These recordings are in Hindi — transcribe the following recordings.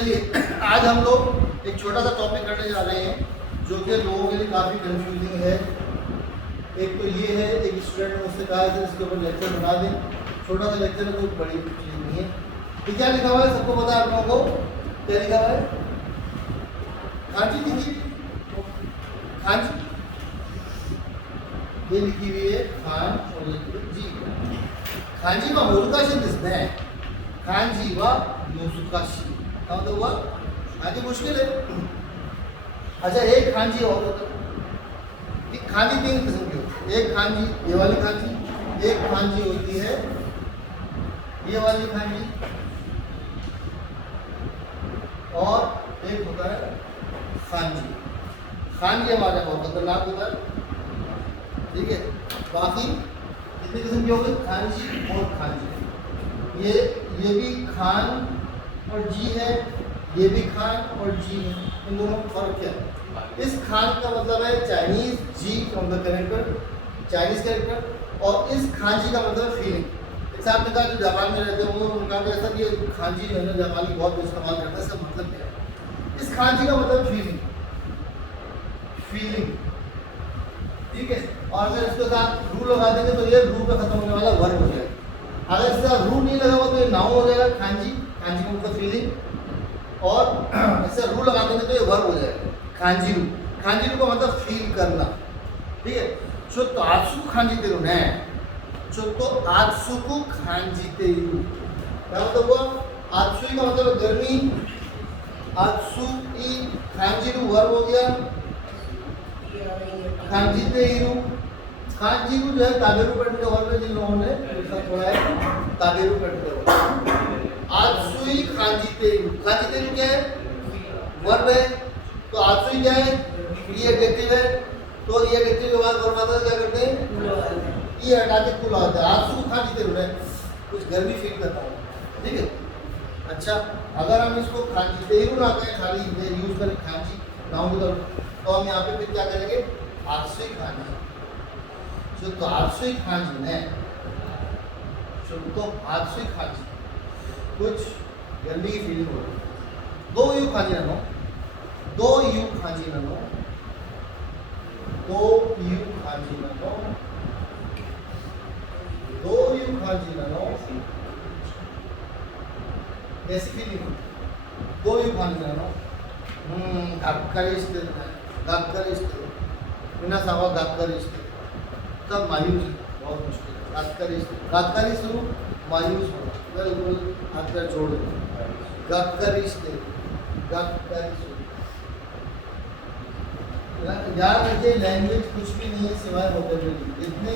चलिए आज हम लोग एक छोटा सा टॉपिक करने जा रहे हैं जो कि लोगों के लिए काफ़ी कंफ्यूजिंग है। एक तो ये है, एक स्टूडेंट ने मुझसे कहा कि इसके ऊपर लेक्चर बना दें। छोटा सा लेक्चर है, कोई बड़ी चीज़ नहीं है। ये क्या लिखा हुआ है सबको पता है आप लोगों को? क्या लिखा हुआ है? खांची लिखी, खांची ये लिखी हुई है खान और ये लिखी हुई जी। खांची व मुरुकाशी दिसते हैं, खांची व मुरुकाशी तो हुआ खांची मुश्किल है। अच्छा एक खांची और होता है, खांची तीन किस्म की होती है। एक खांची ये वाली खांची, एक खांची होती है ये वाली खांची, और एक होता है खांची। खांची हमारे बहुत खतरनाक होता है, ठीक है। बाकी कितने किस्म की हो गई? खांची और खांची। ये भी खान और जी है, ये भी खान और जी है। इन दोनों में फर्क क्या है? इस खान का मतलब है चाइनीज, जी का मतलब कैरेक्टर, चाइनीज कैरेक्टर, और इस खांजी का मतलब फीलिंग। एक साहब ने कहा जो जापान में रहते हैं उन्होंने कहा ऐसा कि खांजी जो है ना जापानी बहुत इस्तेमाल करता है, इसका मतलब क्या है? इस खांजी का मतलब फीलिंग, फीलिंग, ठीक है। और अगर इसके साथ रू लगा देंगे तो ये रू पे खत्म होने वाला वर्ब हो जाएगा। अगर इसके साथ रू नहीं लगा हुआ तो ये नाउन हो जाएगा खांजी, खांजी का मतलब फीलिंग, और इससे रू लगा देंगे तो ये वर्ब हो जाएगा खांजीरू। खांजीरू का मतलब फील करना, ठीक है। चो तो आत्सु खांजीतेरू ने, चो तो आत्सुकु खांजीतेरू क्या मतलब हुआ? आत्सुई का मतलब गर्मी, आत्सुई, खांजीरू वर्ब हो गया, खांजीतेरू। खांजीरू जो है ताबेरू पेट का वर्ब है, जिन लोगों ने पढ़ा है ताबेरू पेट का वर्ब। आत्सुई खांजीतेरू, खांजीतेरू क्या है? वर्ब है। तो आत्सुई क्या है? ये एडजेक्टिव है। तो ये एडजेक्टिव के बाद वर्ब आता है, क्या करते हैं? ये हटा के कुल आता है। आत्सु खांजीतेरू है, कुछ गर्मी फील करता हूँ, ठीक है। अच्छा अगर हम इसको खांजीतेरू ना कहें, खाली यूज करें खांजी नाउन की तरफ, तो हम यहाँ पे फिर क्या करेंगे? आत्सुई खांजी। तो आत्सुई खांजी ने, तो आत्सुई खांजी कुछ गर्मी की फीलिंग हो रही है। दो यू खांजी ननो, दो यू खांजी ननो, दो यू खांजी ननो, दो यू खांजी ननो, कैसी फीलिंग होती है? दो यू खांजी ननो, गक्करिस्ते, गक्करिस्ते, बिना सावा गक्करिस्ते, तब मायूस, बहुत मुश्किल है। गक्करिस्ते, गक्करिस्ते मायूस होना, बिल्कुल हाथ पैर छोड़ दो। गक्करिस्ते, गक्करिस्ते। याद रखिए लैंग्वेज कुछ भी नहीं है सिवाय वोकैबुलरी। इतने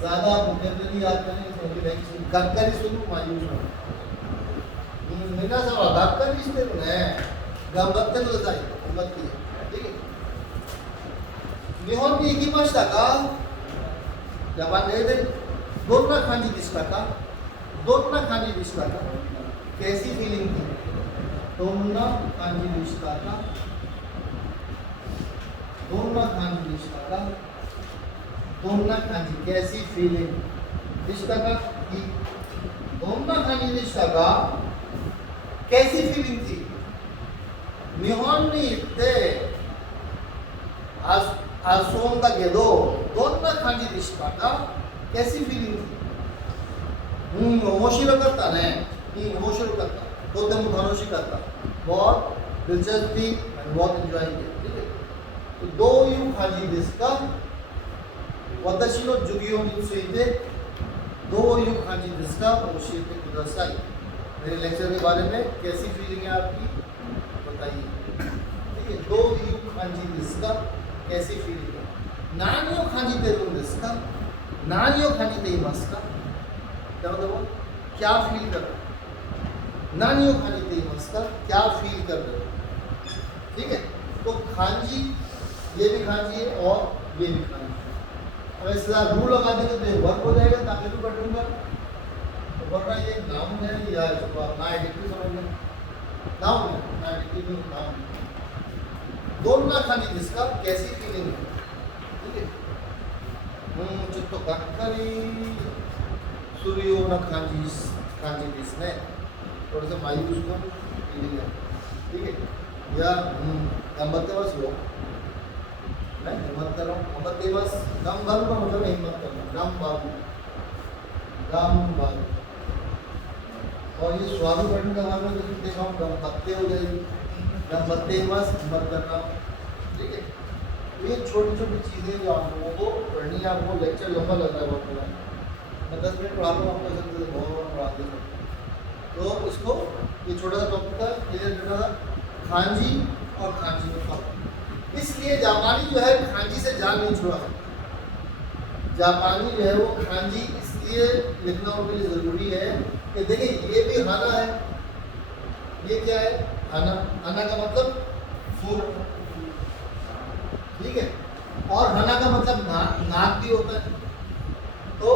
ज़्यादा वोकैबुलरी याद करने की सोची लैंग्वेज। गक्करिस्ते मायूस होना, बिना सावा गक्करिस्ते ने गंबत्ते को बताइए, गंबत्ते, ठीक है। निहोन की एक मस्त का जापान गए थे, दोनों खांजी दिसता का, दोनों खांजी दिसता का, कैसी फीलिंग थी? दोनों खांजी दिसता का, दोनों खांजी दिसता का, दोनों खांजी कैसी फीलिंग दिसता का की, दोनों खांजी दिसता का कैसी फीलिंग थी? निहोन नी इत्ते आसोन का गेदो, दोनों खांजी दिसता का कैसी फीलिंग थी? ओमोशिरो करता ने, ओमोशिरो करता, तो तुम धनुषी करता, बहुत दिलचस्पी और बहुत एंजॉय किया, ठीक है। तो दो यू खांजी दिसका, वताशी नो जुगियो नि सुइते, दो यू खांजी दिसका ओशिते कुदासाई। मेरे लेक्चर के बारे में कैसी फीलिंग है आपकी बताइए, ठीक है। दो यू खांजी दिसका कैसी फीलिंग है? नानियो खांजी तेरू दिसका, नानियो खांजी तेईमास्का, क्या मतलब? क्या फील कर रहे हो? नानियो खांजी तेईमास्का, क्या फील कर रहे हो, ठीक है। तो खांजी, ये भी खांजी है और ये भी खांजी है। अब इसके साथ रू लगा देंगे तो ये वर्ब हो जाएगा ताबेरू बटन पर। तो वरना ये नाउन है या इसको आप ना एडजेक्टिव समझ लें, नाउन है ना एडजेक्टिव नहीं, नाउन। दोनों खांजी जिसका कैसी फीलिंग है, ठीक है। चित्तो गक्करी सूर्यो न खांजी, खांजी जिसने थोड़ा सा मायूस को फीलिंग है। ठीक है, या गंबत्ते बस हुआ, मैं हिम्मत कर रहा हूँ, गंबत्ते बस गम बल का मतलब है हिम्मत करना, गम बल, गम बल। और ये स्वामी पढ़ने का मतलब तो देखा हूँ गंबत्ते हो जाएगी, गंबत्ते बस हिम्मत करना, ठीक है। तो ये छोटी छोटी चीज़ें जो आप लोगों को पढ़नी है, आपको लेक्चर लंबा लग रहा है बहुत बड़ा, मैं 10 मिनट पढ़ाता हूँ आपको, ऐसे बहुत पढ़ाते हैं। तो इसको ये छोटा सा टॉपिक था, क्लियर करना था, खांजी और खांजी में फर्क। इसलिए जापानी जो है खांजी से जान नहीं छुड़ा सकता। जापानी जो है वो खांजी इसलिए लिखना उनके लिए ज़रूरी है कि देखिए ये भी हाना है, ये क्या है हाना, हाना का मतलब फूल, ठीक है, और हना का मतलब नाक भी होता है। तो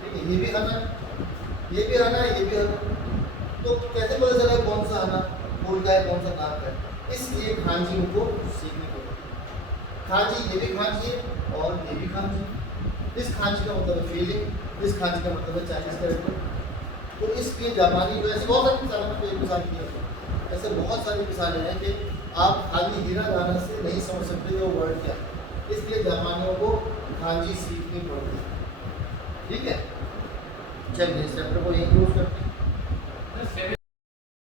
ठीक है, ये भी हना है, ये भी हना है, ये भी हना। तो कैसे पता चला कौन सा हना फूल का है, कौन सा नाक का है? इसलिए खांजी उनको सीखनी पड़ेगी। खांजी ये भी खांजी है और ये भी खांजी है। इस खांजी का मतलब है फीलिंग, इस खांजी का मतलब है चाइनीज कैरेक्टर। तो इसलिए जापानी जो ऐसी बहुत सारी मिसालें, को एक मिसाल की ऐसे बहुत सारी मिसालें हैं कि आप खाली हीरा गाना से नहीं समझ सकते वो वर्ड क्या है। इसलिए जापानियों को खांजी सीखनी पड़ती है, ठीक है। चलिए इस चैप्टर को यहीं क्लोज करते हैं।